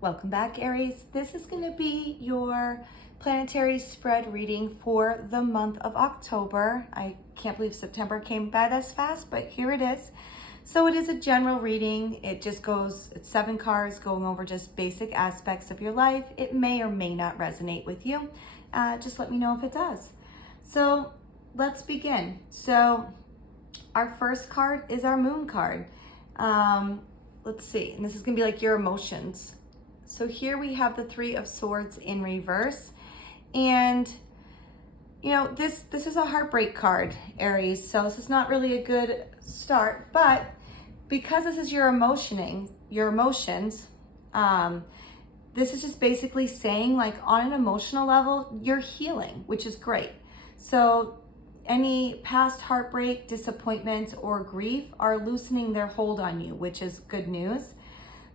Welcome back, Aries. This is going to be your planetary spread reading for the month of October. I can't believe September came by this fast, but here it is. So it is a general reading. It's 7 cards going over just basic aspects of your life. It may or may not resonate with you. Just let me know if it does. So let's begin. So our first card is our moon card. Let's see, and this is going to be like your emotions. So here we have the 3 of Swords in reverse. And, you know, this is a heartbreak card, Aries. So this is not really a good start. But because this is your emotions, this is just basically saying, like, on an emotional level, you're healing, which is great. So any past heartbreak, disappointments, or grief are loosening their hold on you, which is good news.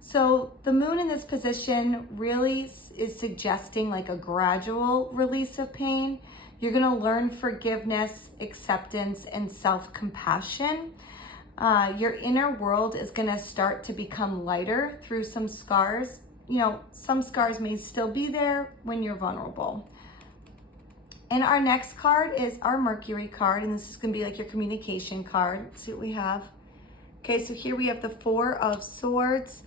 So the moon in this position really is suggesting like a gradual release of pain. You're going to learn forgiveness, acceptance, and self-compassion. Your inner world is going to start to become lighter through some scars. You know, some scars may still be there when you're vulnerable. And our next card is our Mercury card, and this is going to be like your communication card. Let's see what we have. Okay, so here we have the 4 of Swords.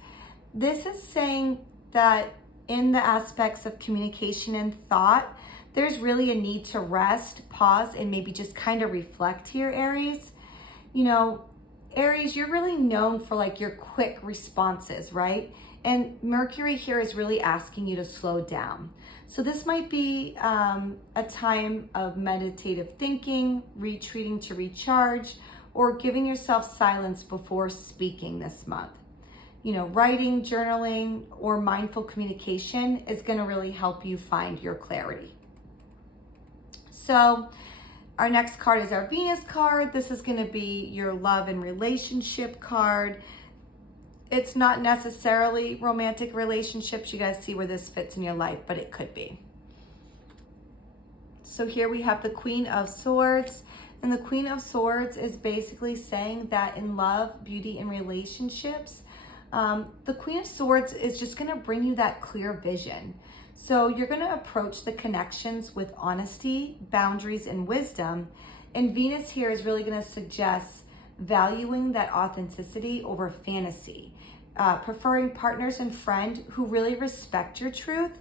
This is saying that in the aspects of communication and thought, there's really a need to rest, pause, and maybe just kind of reflect here, Aries. You know, Aries, you're really known for like your quick responses, right? And Mercury here is really asking you to slow down. So this might be a time of meditative thinking, retreating to recharge, or giving yourself silence before speaking this month. You know, writing, journaling, or mindful communication is going to really help you find your clarity. So our next card is our Venus card. This is going to be your love and relationship card. It's not necessarily romantic relationships. You guys see where this fits in your life, but it could be. So here we have the Queen of Swords. And the Queen of Swords is basically saying that in love, beauty, and relationships, the Queen of Swords is just going to bring you that clear vision. So you're going to approach the connections with honesty, boundaries, and wisdom. And Venus here is really going to suggest valuing that authenticity over fantasy, preferring partners and friends who really respect your truth.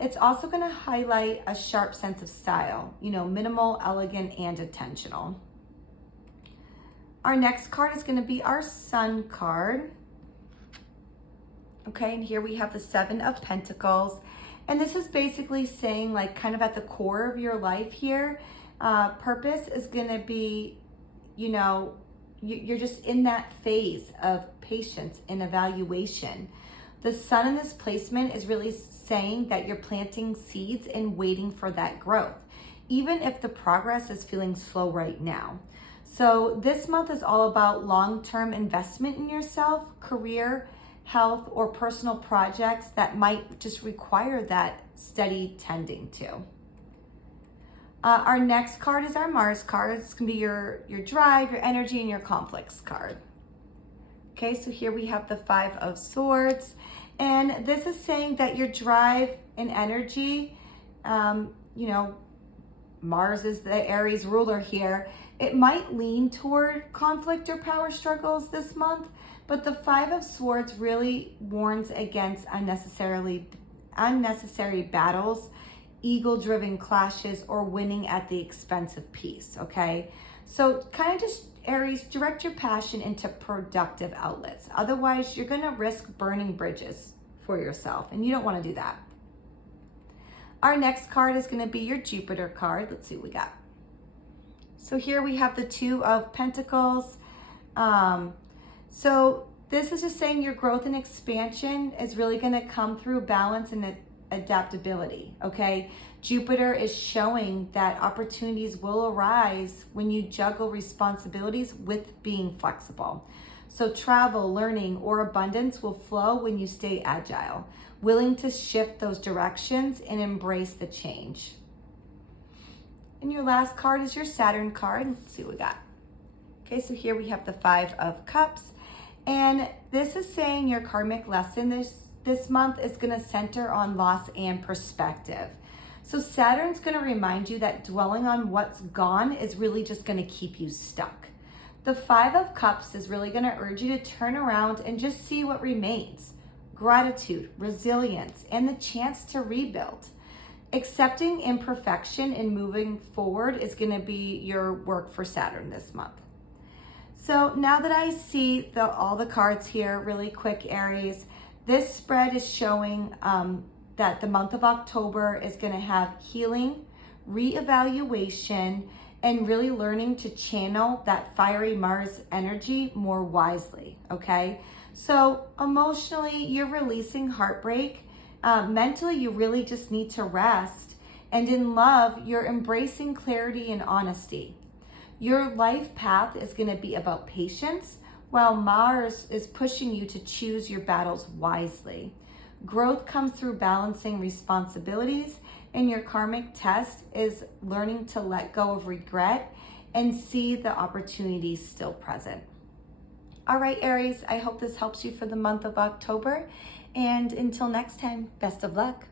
It's also going to highlight a sharp sense of style, you know, minimal, elegant, and intentional. Our next card is going to be our Sun card. Okay, and here we have the 7 of Pentacles. And this is basically saying, like, kind of at the core of your life here, purpose is going to be, you know, you're just in that phase of patience and evaluation. The Sun in this placement is really saying that you're planting seeds and waiting for that growth, even if the progress is feeling slow right now. So this month is all about long-term investment in yourself, career, health, or personal projects that might just require that steady tending to. Our next card is our Mars card. It's gonna be your drive, your energy, and your conflicts card. Okay, so here we have the 5 of Swords. And this is saying that your drive and energy, you know, Mars is the Aries ruler here. It might lean toward conflict or power struggles this month, but the 5 of Swords really warns against unnecessary battles, ego-driven clashes, or winning at the expense of peace, okay? So kind of just, Aries, direct your passion into productive outlets. Otherwise, you're going to risk burning bridges for yourself, and you don't want to do that. Our next card is going to be your Jupiter card. Let's see what we got. So here we have the 2 of Pentacles. So this is just saying your growth and expansion is really going to come through balance and adaptability, okay? Jupiter is showing that opportunities will arise when you juggle responsibilities with being flexible. So travel, learning, or abundance will flow when you stay agile, willing to shift those directions and embrace the change. And your last card is your Saturn card. Let's see what we got. Okay, so here we have the 5 of Cups. And this is saying your karmic lesson this month is going to center on loss and perspective. So Saturn's going to remind you that dwelling on what's gone is really just going to keep you stuck. The Five of Cups is really going to urge you to turn around and just see what remains. Gratitude, resilience, and the chance to rebuild. Accepting imperfection and moving forward is going to be your work for Saturn this month. So now that I see all the cards here really quick, Aries, this spread is showing that the month of October is going to have healing, reevaluation, and really learning to channel that fiery Mars energy more wisely, okay? So emotionally, you're releasing heartbreak. Mentally, you really just need to rest. And in love, you're embracing clarity and honesty. Your life path is going to be about patience, while Mars is pushing you to choose your battles wisely. Growth comes through balancing responsibilities, and your karmic test is learning to let go of regret and see the opportunities still present. All right, Aries, I hope this helps you for the month of October. And until next time, best of luck.